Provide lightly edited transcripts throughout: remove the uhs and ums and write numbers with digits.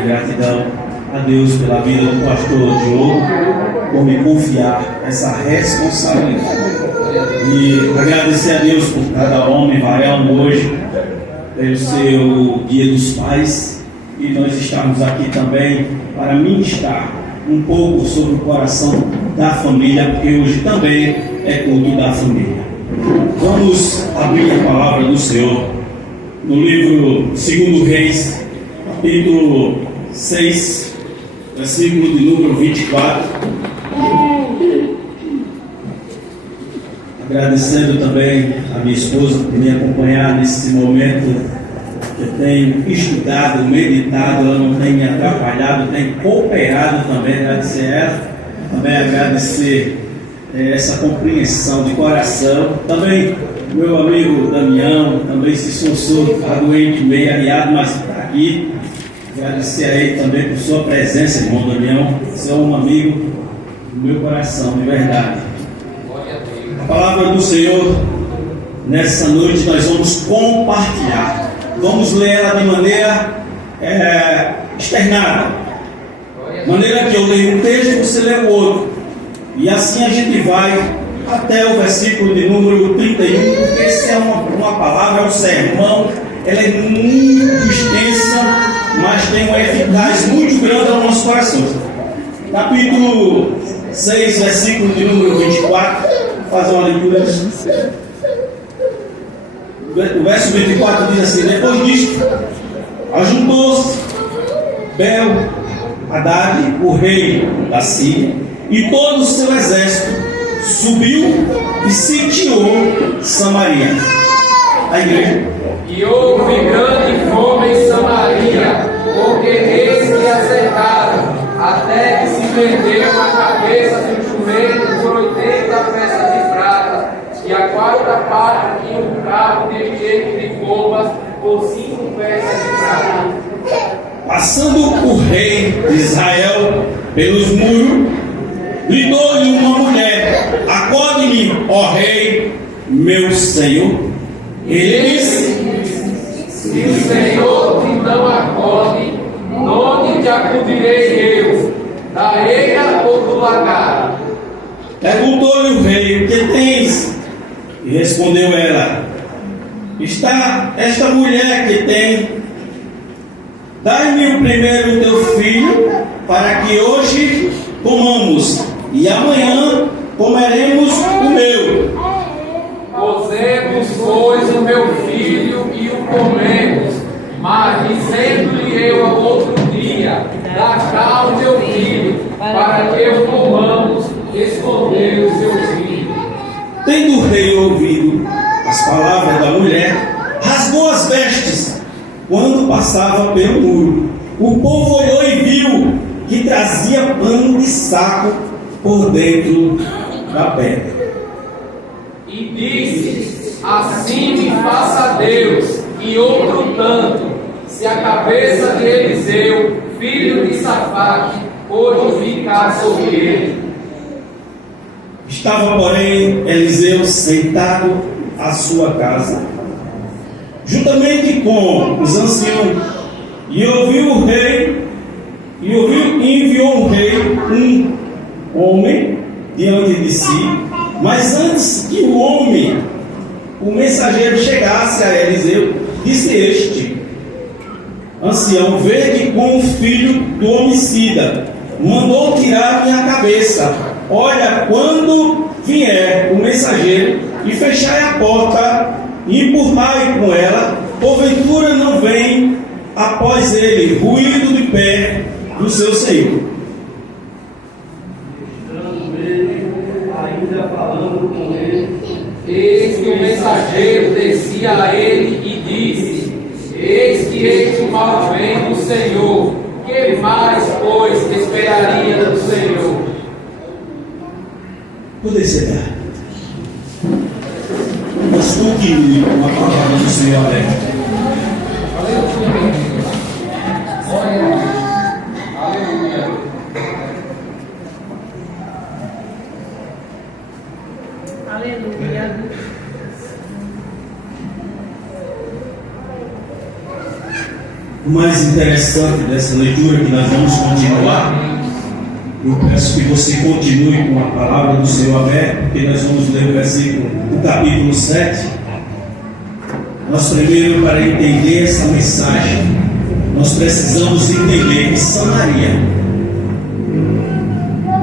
minha gratidão a Deus pela vida do pastor Diogo, por me confiar essa responsabilidade. E agradecer a Deus por cada homem varão hoje, pelo seu Dia dos Pais. E nós estamos aqui também para ministrar um pouco sobre o coração da família, porque hoje também é culto da família. Vamos abrir a palavra do Senhor no livro 2 Reis, capítulo 6, versículo de número 24. Agradecendo também a minha esposa por me acompanhar nesse momento. Eu tenho estudado, meditado, ela não tem me atrapalhado, tem cooperado também. Agradecer a ela, também agradecer essa compreensão de coração. Também meu amigo Damião, também se esforçou, está doente, meio aliado, mas está aqui. Agradecer a ele também por sua presença, irmão Damião. Você é um amigo do meu coração, de verdade. A palavra do Senhor, nessa noite, nós vamos compartilhar. Vamos ler ela de maneira externada. Maneira que eu leio um texto e você lê o outro. E assim a gente vai até o versículo de número 31, porque essa é uma palavra, é um sermão. Ela é muito extensa, mas tem uma eficácia muito grande aos nossos corações. Capítulo 6, versículo de número 24. Vou fazer uma leitura. O verso 24 diz assim: depois disto, ajuntou-se Bel-Hadad, o rei da Síria, e todo o seu exército subiu e sitiou Samaria. A igreja. E houve grande fome em Samaria, porque eles que acertaram, até que se vendeu a cabeça de um jumento por 80 peças de prata, e a quarta parte de um carro de jeito de pombas por 5 peças de prata. Passando o rei de Israel pelos muros, gritou-lhe uma mulher: acorde-me, ó rei, meu senhor. Ele disse: se o Senhor te não acorde, onde te acudirei eu? Da eira ou do lagar? Perguntou-lhe o rei: o que tens? E respondeu ela: está esta mulher que tem. Dai-me o primeiro teu filho, para que hoje comamos, e amanhã comeremos o meu. Cozemos, pois, o meu filho e o comemos, mas dizendo-lhe eu ao outro dia: dá cá o teu filho, para que o comamos, escondeu o seu filho. Tendo o rei ouvido as palavras da mulher, rasgou as vestes quando passava pelo muro. O povo olhou e viu que trazia pano de saco por dentro da pedra. E disse: assim me faça Deus, e outro tanto, se a cabeça de Eliseu, filho de Safaque, hoje ficar sobre ele. Estava, porém, Eliseu sentado à sua casa, juntamente com os anciãos, e enviou o rei um homem diante de si. Mas antes que o mensageiro chegasse a Eliseu, disse este ancião: vede com o filho do homicida, mandou tirar minha cabeça. Olha, quando vier o mensageiro, e fechai a porta, e empurrai com ela, porventura não vem após ele ruído de pé do seu senhor. Ainda falando com ele, Eis que o mensageiro descia a ele e disse: eis que este mal vem do Senhor, que mais, pois, esperaria do Senhor? Poder sentar. Mas continue com a palavra do Senhor aberta. O mais interessante dessa leitura que nós vamos continuar, eu peço que você continue com a palavra do Senhor aberta, porque nós vamos ler o capítulo 7. Nós primeiro, para entender essa mensagem, nós precisamos entender que Samaria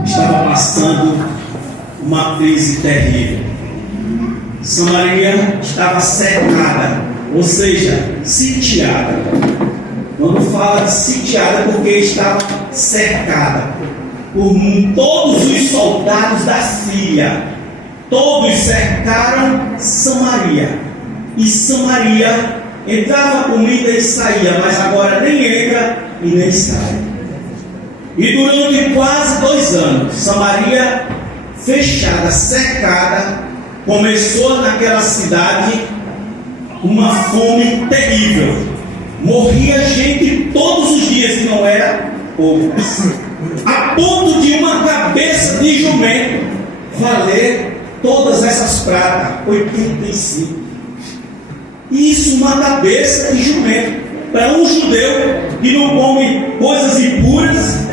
estava passando uma crise terrível. Samaria estava cercada, ou seja, sitiada. Quando fala de sitiada, porque estava cercada por todos os soldados da Síria. Todos cercaram Samaria. E Samaria entrava comida e saía, mas agora nem entra e nem sai. E durante quase 2 anos, Samaria fechada, cercada, começou naquela cidade uma fome terrível. Morria gente todos os dias, e não era poucas, a ponto de uma cabeça de jumento valer todas essas pratas, 85. Isso, uma cabeça de jumento, para um judeu que não come coisas impuras.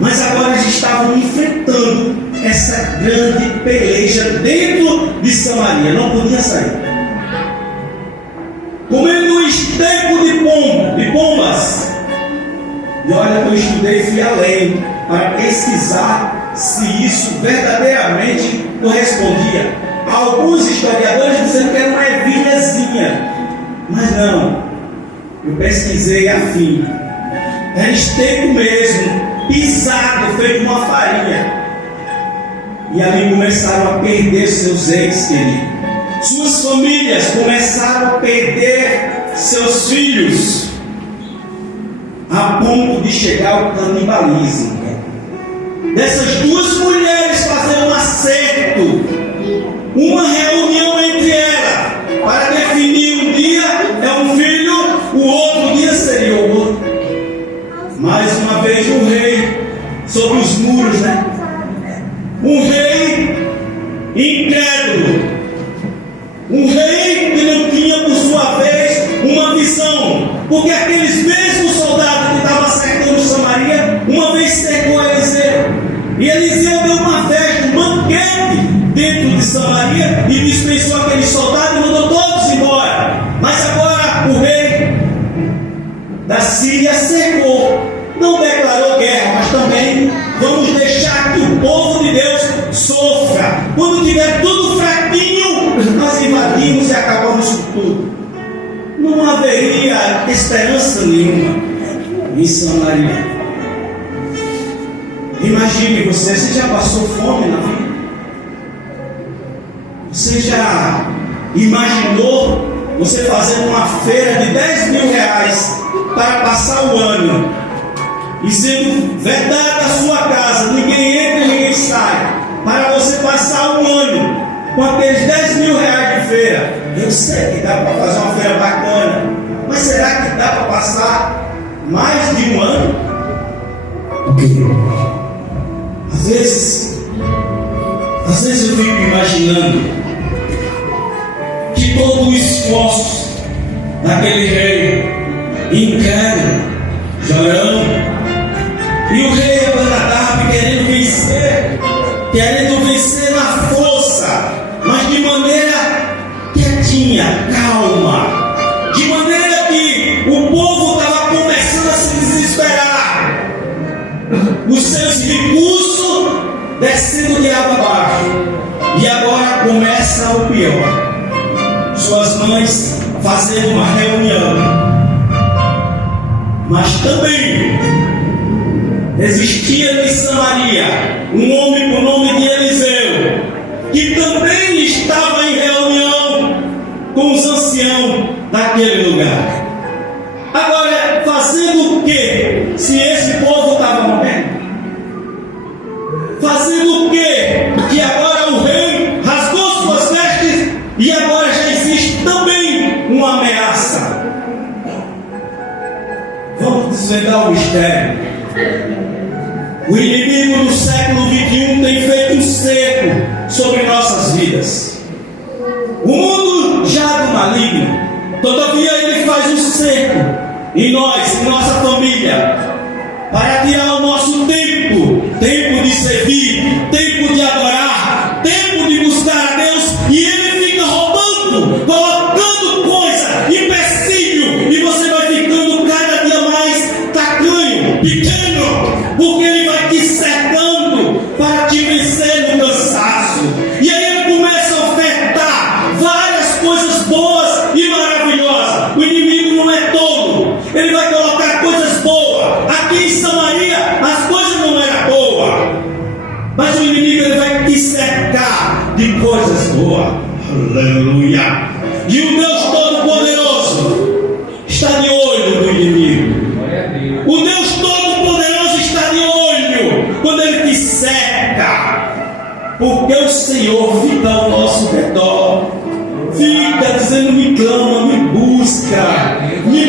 Mas agora eles estavam enfrentando essa grande peleja dentro de Samaria, não podia sair. Comendo um esteco de pombas. E olha, eu estudei, fui além para pesquisar se isso verdadeiramente correspondia. Alguns historiadores dizendo que era uma ervilhazinha, mas não. Eu pesquisei a fim. Era esteco mesmo, pisado, feito uma farinha. E ali começaram a perder seus entes queridos. Suas famílias começaram a perder seus filhos, a ponto de chegar ao canibalismo. Dessas 2 mulheres fazendo um acerto, uma reunião entre elas, para definir um dia é um filho, o outro dia seria o outro. Mais uma vez o rei sobre os muros, né? Um rei incrédulo, um rei que não tinha por sua vez uma visão, porque aqueles mesmos soldados que estavam cercando Samaria, uma vez cercou Eliseu, e Eliseu deu uma festa, um banquete dentro de Samaria, e dispensou aqueles soldados e mandou todos embora. Mas agora o rei da Síria cercou, não declarou guerra, mas também vamos deixar que o povo de Deus sofra. Quando tiver tudo fraquinho, nós invadimos e acabamos com tudo. Não haveria esperança nenhuma em Samaria. Imagine você já passou fome na vida? Você já imaginou você fazendo uma feira de 10 mil reais para passar o ano, e sendo vedada a sua casa, ninguém entra e ninguém sai, para você passar um ano com aqueles 10 mil reais de feira? Eu sei que dá para fazer uma feira bacana, mas será que dá para passar mais de um ano? Às vezes eu fico imaginando que todo o esforço daquele rei incrédulo, chorando, e o rei Abinadab querendo vencer na força, mas de maneira quietinha, calma, de maneira que o povo estava começando a se desesperar, os seus recursos descendo de água abaixo, e agora começa o pior. Suas mães fazendo uma reunião, mas também existia em Samaria um homem por nome de Eliseu, que também estava em reunião com os anciãos daquele lugar. Agora, fazendo o que se esse povo estava morrendo? Fazendo o que? Que agora o rei rasgou suas vestes e agora já existe também uma ameaça. Vamos desvendar o mistério. O inimigo do século XXI tem feito um cerco sobre nossas vidas. O mundo já do maligno, todavia ele faz um cerco em nós, em nossa família, para tirar o nosso tempo de servir, tempo de adorar, tempo de buscar a Deus, e ele fica roubando, colocando coisa, empecilho, e você vai ficando cada dia mais tacanho, pequeno, porque ele vai te cercando para te vencer no cansaço. E aí ele começa a ofertar várias coisas boas e maravilhosas. O inimigo não é tolo, ele vai colocar coisas boas. Aqui em Samaria as coisas não eram boas, mas o inimigo ele vai te cercar de coisas boas. Aleluia! E o Deus Todo-Poderoso está de olho no inimigo. O Deus Todo-Poderoso está de olho quando ele te cerca, porque o Senhor fica ao nosso redor, fica dizendo: me clama, me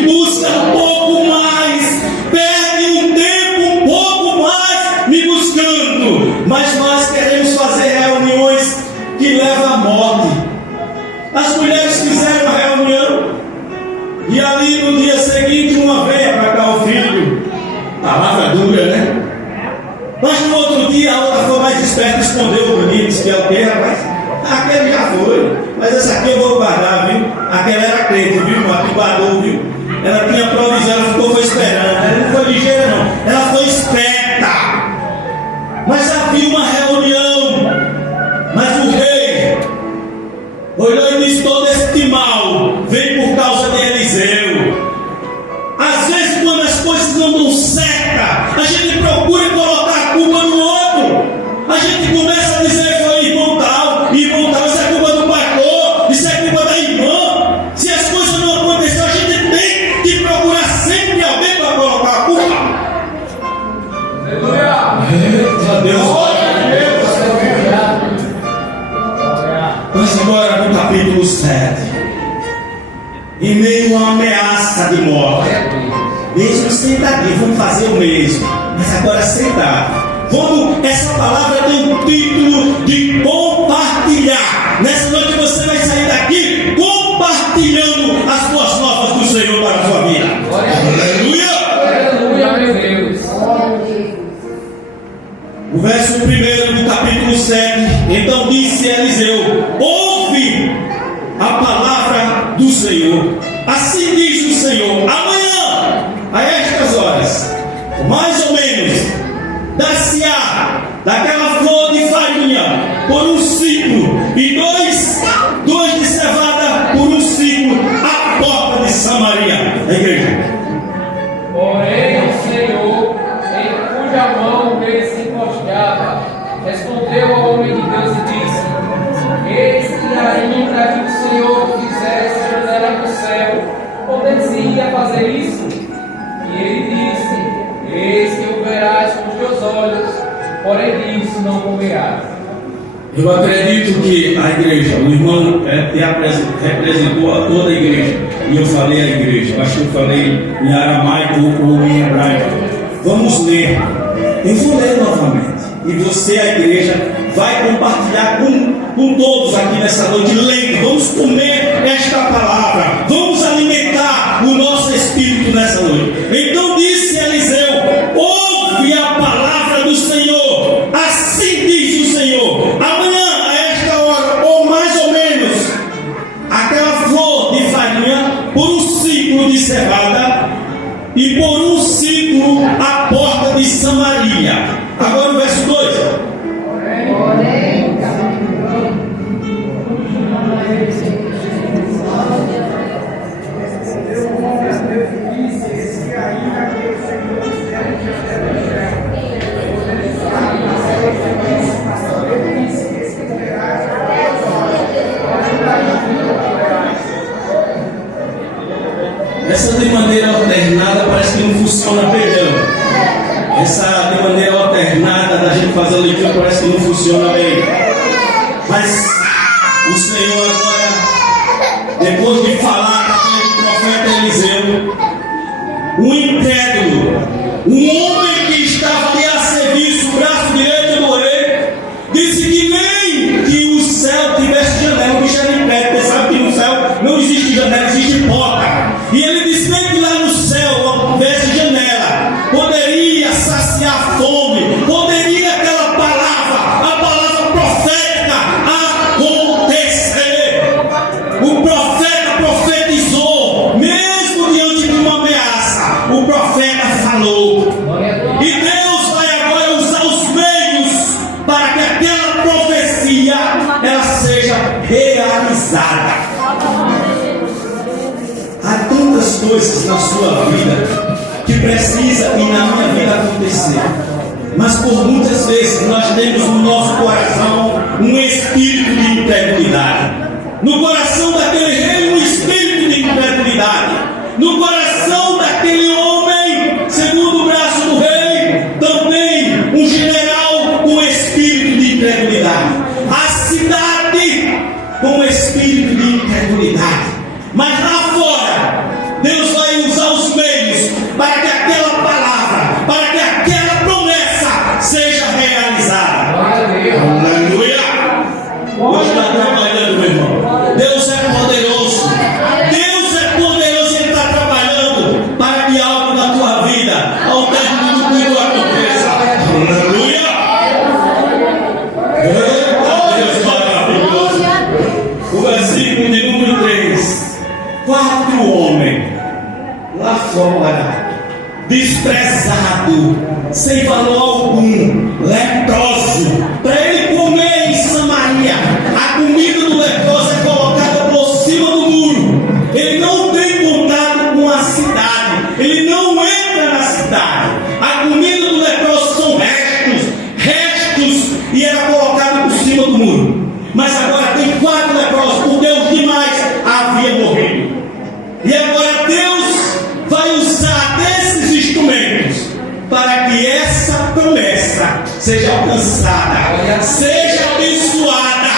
busca um pouco mais, perde um tempo um pouco mais me buscando. Mas nós queremos fazer reuniões que levam à morte. As mulheres fizeram uma reunião e ali no dia seguinte uma veio para cá o filho. Palavra dura, né? Mas no outro dia a outra foi mais esperta, escondeu o bonito, disse que é o que, rapaz? Aquele já foi, mas essa aqui eu vou guardar, viu? Aquela era crente, viu? Uma que guardou, viu? Ela tinha provisão, ela foi esperando. Ela não foi ligeira, não, ela foi esperta. Mas havia uma reunião, mas o rei olhou e disse: todo este mal vem por causa de Eliseu. Às vezes, quando as coisas não dão certo, a gente procura colocar a culpa no outro. A gente começa a dizer: foi irmão tal, isso é culpa do pastor, isso é culpa da irmã. Se as coisas não aconteceram, a gente tem que procurar sempre alguém para colocar a culpa. Aleluia! Deus. Vamos agora no capítulo 7. Em meio a uma ameaça de morte, mesmo sentadinho, vamos fazer o mesmo, mas agora sentado. Essa palavra tem um título de compartilhar. Nessa noite você vai sair daqui compartilhando as boas novas do Senhor para a sua vida. Aleluia! Aleluia, meu Deus. O verso 1 do capítulo 7. Então disse Eliseu: ouve a palavra do Senhor. Assim diz o Senhor: amanhã, a estas horas, mais ou menos, dar-se-á daquela flor de farinha por um ciclo, e dois de cevada por um ciclo, à porta de Samaria. A igreja. Porém o Senhor, em cuja mão ele se encostava, respondeu ao homem de Deus e disse: eis que ainda que o Senhor fizesse janela no céu, poder-se-ia fazer isso? E ele disse: eis que o verás com os teus olhos, porém disso não comerás. Eu acredito que a igreja, o irmão representou a toda a igreja, e eu falei a igreja, acho que eu falei em aramaico ou em hebraico. Vamos ler, eu vou ler novamente, e você, a igreja, vai compartilhar com todos aqui nessa noite, lendo. Vamos comer esta palavra, vamos alimentar o nosso espírito nessa noite. Então disse Eliseu: ouve a palavra do Senhor, assim diz o Senhor, amanhã a esta hora, ou mais ou menos, aquela flor de farinha por um ciclo de cevada, e por um ciclo à porta de Samaria. Agora o verso 2. Essa de maneira alternada parece que não funciona bem, não. Essa de maneira alternada da gente fazer a leitura parece que não funciona bem. Mas o Senhor agora, depois de falar com o profeta Eliseu, um incrédulo, um homem que estava ali a serviço, o braço direito do rei, disse que nem que o céu tivesse janela. O bicho era em pé, porque sabe que no céu não existe janela, existe porta. E ele disse: nem que lá no céu realizada. Há tantas coisas na sua vida que precisa e na minha vida acontecer, mas por muitas vezes nós temos no nosso coração um espírito de incredulidade. No coração daquele rei, um espírito de incredulidade. No coração daquele homem, segundo o braço do rei, também um general com espírito de incredulidade. A cidade com espírito de incredulidade. Mas lá fora, Deus vai usar os meios para que aquela palavra, para que aquela promessa seja realizada. Aleluia! Hoje está trabalhando, meu irmão. Deus é poderoso. Deus é poderoso e Ele está trabalhando para que algo na tua vida, ao término de tudo, aconteça. Aleluia! Eita, Deus maravilhoso. O versículo de número 3. 4 homens lá fora, desprezado, sem valor algum, leproso, para ele comer em Samaria. A comida do leproso é colocada por cima do muro. Ele não tem contato com a cidade, ele não entra na cidade. A comida do leproso são restos, e era colocado por cima do muro. Mas agora tem 4 leprosos, porque os demais haviam morrido. E agora Deus vai usar desses instrumentos para que essa promessa seja alcançada, seja abençoada.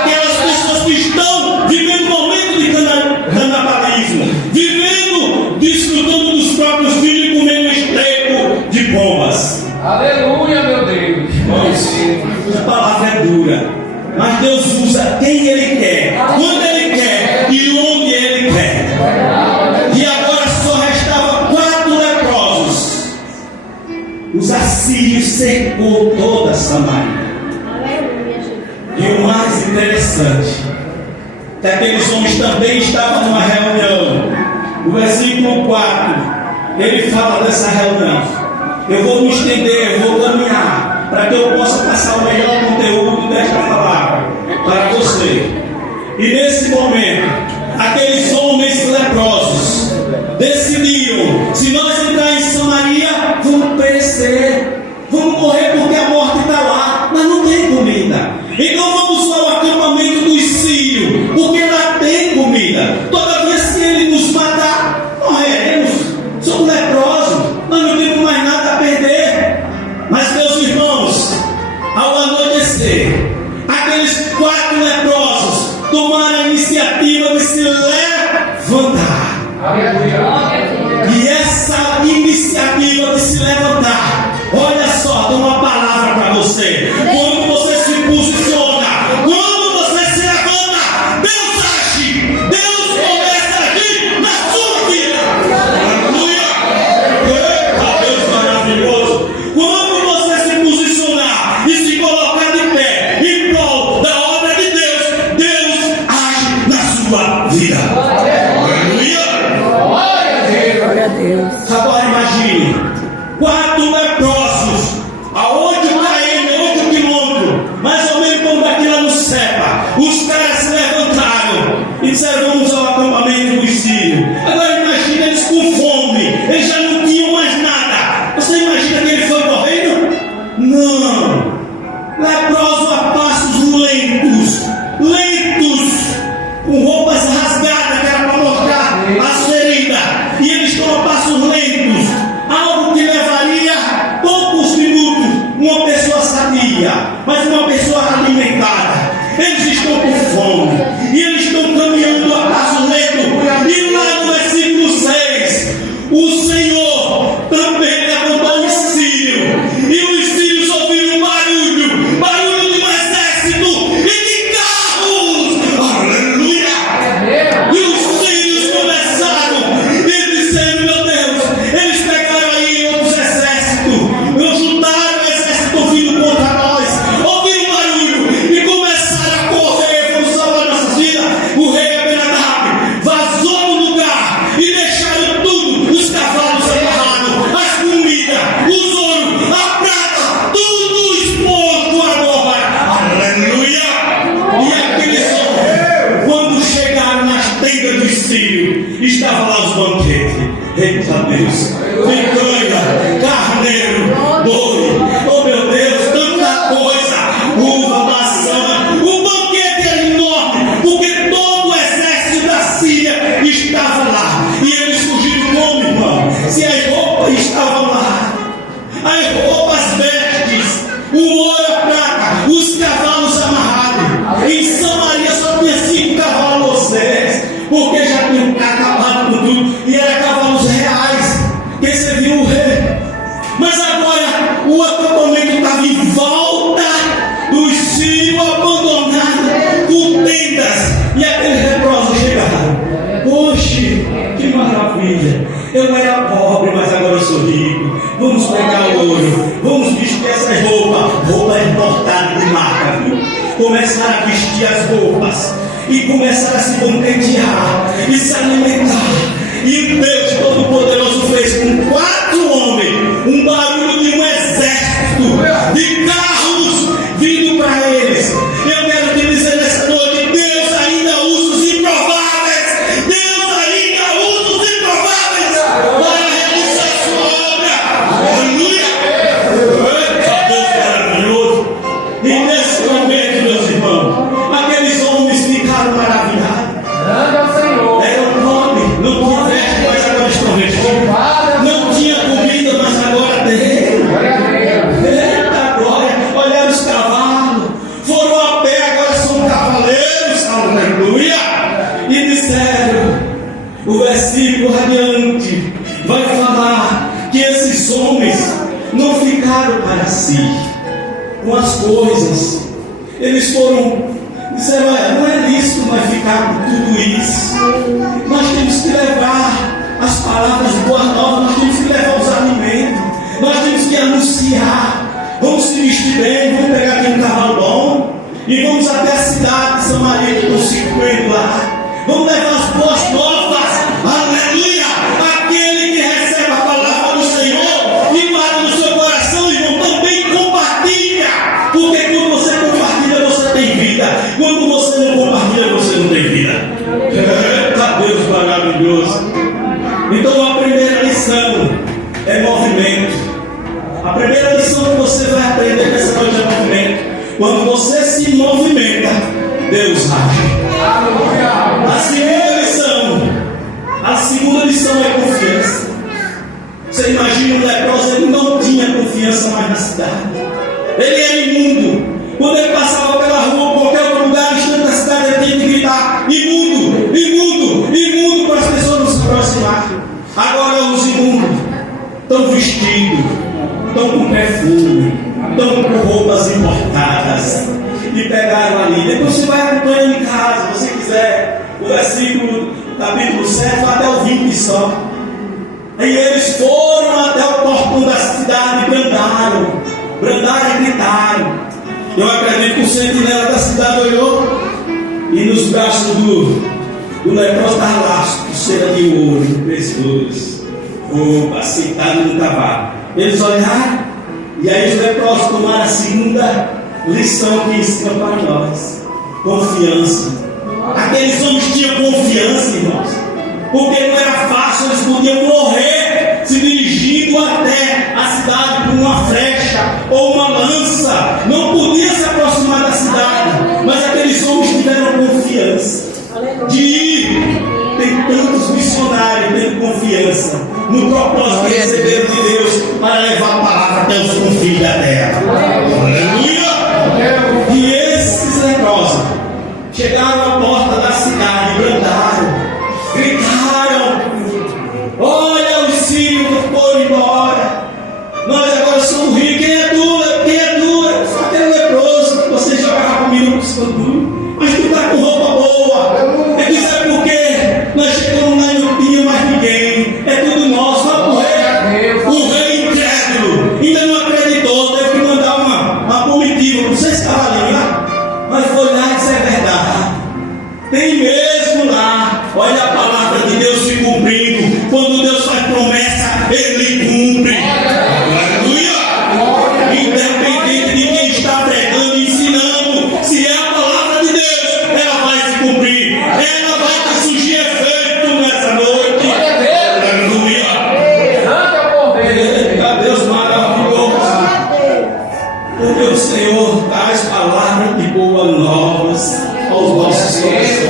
Aquelas pessoas que estão vivendo um momento de canibalismo, vivendo, desfrutando dos próprios filhos e comendo estrepo de pombas. Aleluia, meu Deus. A palavra é dura, mas Deus usa quem Ele quer, quando Ele quer e onde Ele quer. E agora só restava 4 leprosos. Os assírios cercou toda Samaria. E o mais interessante, que aqueles homens também estavam numa reunião. O versículo 4, ele fala dessa reunião. Eu vou me estender, eu vou caminhar, para que eu possa passar o melhor conteúdo desta palavra para você. E nesse momento, aqueles homens leprosos decidiram: se nós entrar em Samaria, vamos perecer, vamos morrer, porque a morte está lá, mas não tem comida. Então vamos ao acampamento dos sírios, porque lá tem comida. Todavia, se ele nos matar, morreremos. Somos leprosos, nós não temos mais nada a perder. Mas, meus irmãos, ao anoitecer, aqueles 4 leprosos tomaram a iniciativa de se levantar. E essa iniciativa de se levantar, olha só, tem uma palavra para você. Quando você se posiciona, quando você se levanta, Deus age, Deus começa a agir na sua vida. Aleluia! Eita, Deus maravilhoso! Quando você se posicionar e se colocar de pé em prol da obra de Deus, Deus age na sua vida. Aleluia! Glória a Deus. Agora imagine 4 leprosos, aonde o Caína, 8 quilômetros, mais ou menos como daqui lá no Cepa. Os caras se levantaram e disseram: vamos ao acampamento dos sírios. Agora imagine eles com fome, eles já não tinham mais nada. Você imagina que ele foi morrendo? Não. Leproso a passos lentos, com roupas rasgadas, que era para mostrar as feridas, e eles estão a passos lentos, algo que levaria pouco começaram a vestir as roupas e começaram a se contentear e se alimentar. E Deus Todo-Poderoso fez com 4 homens um barulho de um exército de carros vindo para eles. Eu quero te dizer nessa noite: Deus ainda usa os improváveis. Deus ainda usa os improváveis para realizar a sua obra. Aleluia! Eita, Deus maravilhoso! E nesse momento, meus irmãos, aqueles homens ficaram maravilhados. Eram pobres, não tinha veste, mas agora estão vestidos. Não tinha comida, mas agora tem. Eita glória! Olharam os cavalos, foram a pé, agora são cavaleiros. Aleluia! E disseram, o versículo radiante vai falar que esses homens não ficaram para si com as coisas. Eles foram, disseram: olha, não é lícito nós ficar com tudo isso. Nós temos que levar as palavras boas novas, nós temos que levar os alimentos, nós temos que anunciar. Vamos se vestir bem, vamos pegar aqui um cavalo bom e vamos até a cidade de Samaria, que estão se comendo lá. Vamos levar as boas novas. Aleluia! Aquele que recebe a palavra do Senhor e guarda no seu coração, irmão, também compartilha. Porque quando você compartilha, você tem vida. Quando você não compartilha, você não tem vida. Eita Deus maravilhoso! Então a primeira lição é movimento. A primeira lição que você vai aprender nessa noite é movimento. Quando você se movimenta, Deus age. A segunda lição é confiança. Você imagina um leproso, ele não tinha confiança mais na cidade. Ele era imundo. Quando ele passava pela rua, qualquer outro lugar distante da cidade, ele tinha que gritar: imundo, imundo, imundo, para as pessoas não se aproximarem. Agora os imundos estão vestidos, estão com perfume, estão com roupas importadas e pegaram ali. Depois você vai acompanhando em casa, se você quiser, o versículo, capítulo 7, vai até o 20 só. E eles foram até o portão da cidade e brandaram e gritaram. Eu acredito que o sentinela da cidade olhou e nos braços do leproso estava lá, pulseira de ouro no pescoço, roupa, sentado no cavalo. Eles olharam e aí os leprosos tomaram a segunda lição que ensina para nós: confiança. Aqueles homens tinham confiança, irmãos, porque não era fácil, eles podiam morrer se dirigindo até a cidade com uma flecha ou uma lança, não podia se aproximar da cidade, mas aqueles homens tiveram confiança de ir. Tem tantos missionários tendo confiança no propósito que receberam de Deus para levar a palavra até os confins da terra. Aleluia! E esses leprosos chegaram à porta da cidade, brandaram, gritaram: olha, os sírios foram embora, nós agora somos ricos. Quem é tu? Quem é tu? Aquele leproso que você jogava comida no escanteio, mas tu está com roupa boa. Ele disse: é porque nós chegamos lá e não tinha mais ninguém, é tudo nosso. Vamos morrer. O rei incrédulo ainda não acreditou, teve que mandar uma comitiva, não sei se estava ali, né? Mas foi lá e disse: é verdade, tem mesmo lá. Olha a palavra de Deus se cumprindo. Quando Deus faz promessa, Ele cumpre. Aleluia! Independente de quem está pregando e ensinando, se é a palavra de Deus, ela vai se cumprir. Ela vai surgir efeito nessa noite. Aleluia! Deus maravilhoso. Porque o Senhor traz palavras de boas novas aos nossos corações.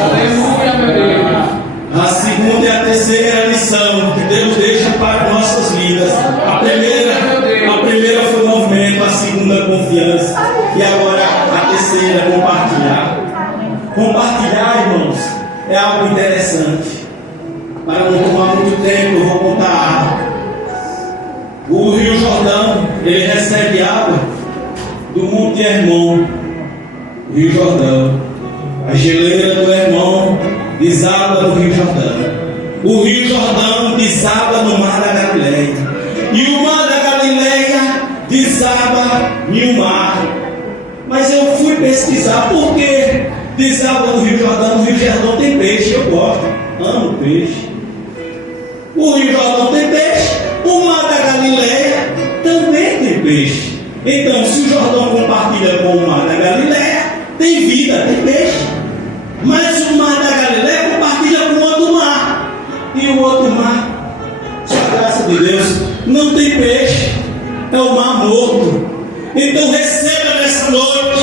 A segunda e a terceira lição que Deus deixa para nossas vidas. A primeira foi o movimento, a segunda confiança, e agora a terceira, compartilhar. Compartilhar, irmãos, é algo interessante. Para não tomar muito tempo, eu vou contar algo. O Rio Jordão, ele recebe água do Monte Hermon, Rio Jordão. A geleira do Hermon desaba no Rio Jordão. O Rio Jordão desaba no Mar da Galileia. E o Mar da Galileia desaba em um mar. Mas eu fui pesquisar por que diz água do Rio Jordão. No Rio Jordão tem peixe, eu gosto, amo peixe. O Rio Jordão tem peixe, o Mar da Galileia também tem peixe. Então, se o Jordão compartilha com o Mar da Galileia, tem vida, tem peixe. Mas o Mar da Galileia compartilha com outro mar. E o outro mar, só a graça de Deus, não tem peixe. É o Mar Morto. Então receba nessa noite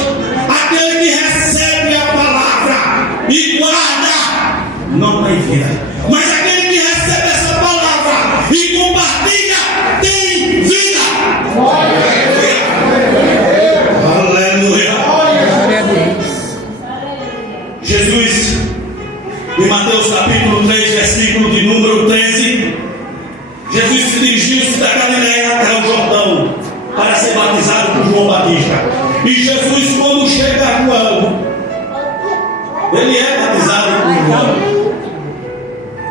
aquele que recebe a palavra e guarda, não tem vida. Mas aquele que recebe essa palavra e compartilha tem vida. Aleluia. Jesus, em Mateus capítulo 3, versículo de número 13, Jesus se dirigiu-se da Galileia até o Jordão para ser batizado por João Batista. E Jesus, quando chega a João, ele é batizado por João.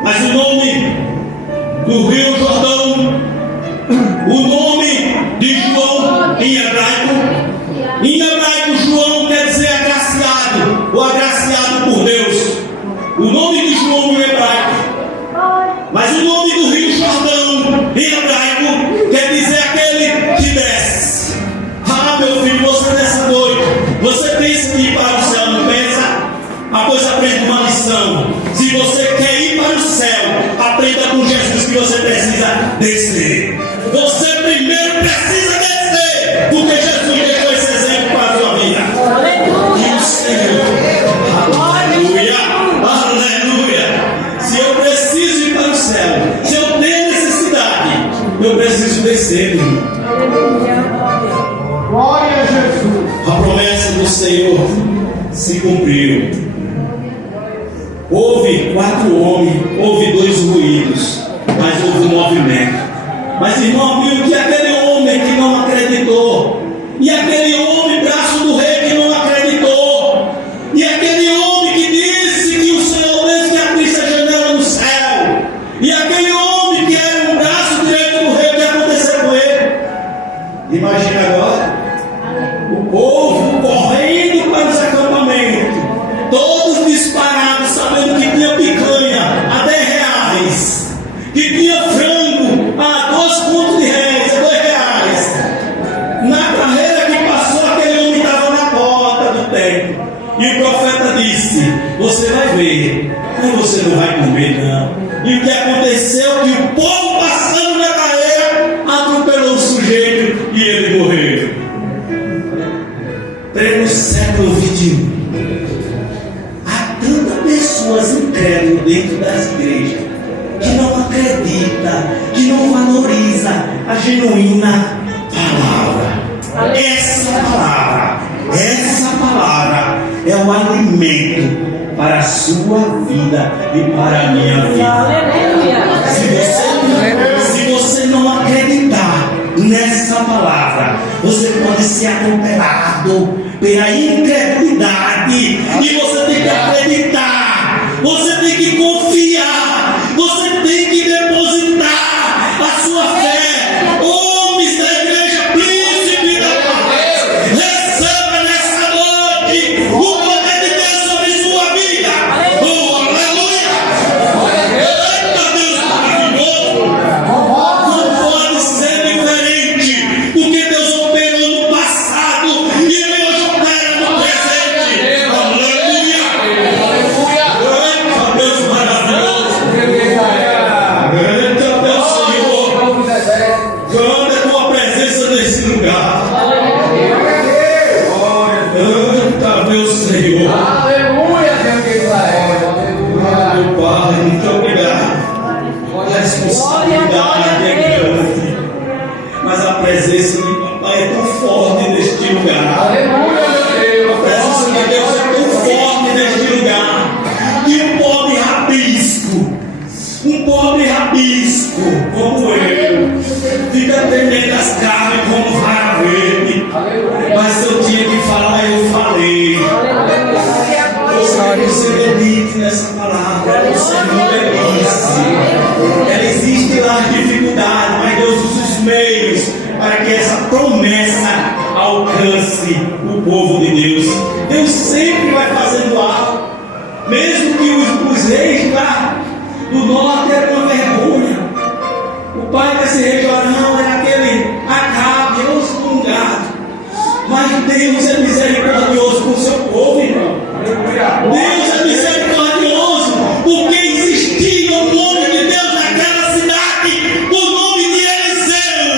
Mas o nome do Rio Jordão, o nome de João em hebraico João quer dizer agraciado, ou agraciado por Deus. O nome de João em hebraico. Mas o nome do Rio Jordão em hebraico quer dizer aquele que desce. Ah, meu filho, você nessa noite, você pensa que ir para o céu, não pensa? Ah, pois aprenda uma lição. Se você quer ir para o céu, aprenda com Jesus que você precisa descer. Você primeiro precisa descer, porque Jesus deixou esse exemplo para a sua vida. E o Senhor, aleluia, aleluia. Se eu preciso ir para o céu, se eu tenho necessidade, eu preciso descer. Glória a Jesus. A promessa do Senhor se cumpriu. Houve 4 homens, houve 2 ruídos, mas houve um movimento. Mas irmão, viu que aquele homem que não acreditou, e aquele homem braço do rei que não acreditou, e aquele homem que disse que o Senhor fez que abrisse a janela no céu, e aquele homem que era um braço direito do rei, o que aconteceu com ele? Imagina agora, o povo correndo para os acampamentos, todos disparados, sabendo que tinha picanha a 10 reais, que tinha frango a 2 contos de réis, a 2 reais. Na carreira que passou, aquele homem estava na porta do templo. E o profeta disse: você vai ver, mas você não vai comer não. E o que aconteceu? Que o povo passando na carreira atropelou o sujeito e ele morreu. Pleno século XXI, há tantas pessoas incrédulas dentro das igrejas que não acredita, que não valoriza a genuína palavra. Essa palavra é o alimento para a sua vida e para a minha vida. Se você não acreditar nessa palavra, você pode ser atropelado pela incredulidade. E você tem que acreditar, você tem que confiar, você tem que depositar a sua fé. Homens da igreja, príncipe da paz, receba nessa noite o poder de Deus sobre sua vida. Oh, aleluia! Eita, Deus maravilhoso! Não pode ser diferente do que Deus operou no passado e Ele hoje opera no presente. Aleluia! Eita, Deus maravilhoso! Eita, Deus Senhor! Grande a tua presença nesse lugar. Eita, meu Senhor! Aleluia, Deus de Israel. Aleluia. Meu Pai, muito obrigado. A responsabilidade é grande, mas a presença de Papai é tão forte neste lugar. Aleluia, meu Deus. A presença de Deus é tão forte neste lugar que um pobre rabisco como eu fica tremendo as carnes como vara verde. Mas eu tinha que falar, eu falei. Você medite nessa palavra, você não delícia. Ela existe lá as dificuldades, mas Deus usa os meios para que essa promessa alcance o povo de Deus. Deus sempre vai fazendo algo, mesmo que os reis lá do norte eram uma vergonha. O pai desse rei de Arão era aquele Acabe, excomungado. Mas Deus é misericordioso com o seu povo, irmão. Deus é misericordioso, porque existia o nome de Deus naquela cidade, o nome de Eliseu.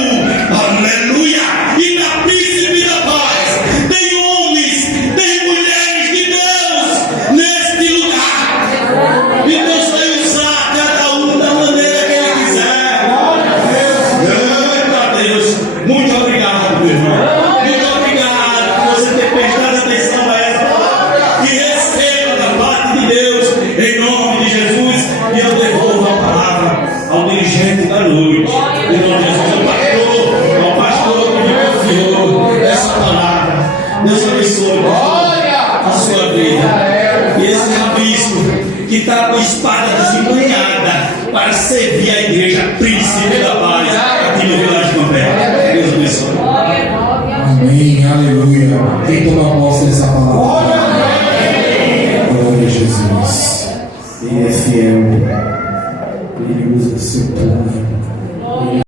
Aleluia! E na príncipe da paz tem homens, tem mulheres de Deus neste lugar. E Deus vai usar cada um da maneira que Ele quiser. Eita Deus, muito obrigado, meu irmão. Muito obrigado por você ter prestado atenção a essa palavra. E receba da parte de Deus, em nome de Jesus. E eu devolvo a palavra ao dirigente da noite. Em nome de Jesus, ao pastor que me confiou essa palavra. Deus abençoe a sua vida. E esse rabisco que está com a espada desembanhada para servir a igreja príncipe da paz aqui no Vila de Campé. Deus abençoe. Amém, aleluia. Quem toma posse dessa palavra? Glória a Jesus. Ele é fiel. Ele usa o seu povo.